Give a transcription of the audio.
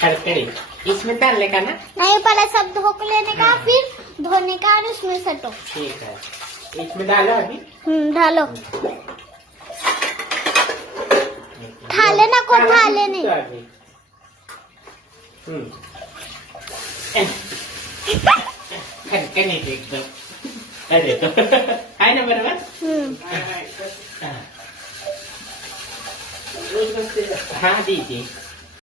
खड़खड़ी इसमें डाल लेगा ना? नहीं, पहले सब धो के लेने का, फिर धोने का और उसमें सटो। ठीक है, इसमें डालो अभी। डालो। थाले ना को थाले नहीं। खड़खड़ी एकदम। अरे तो है ना बराबर? हाँ दीजिए।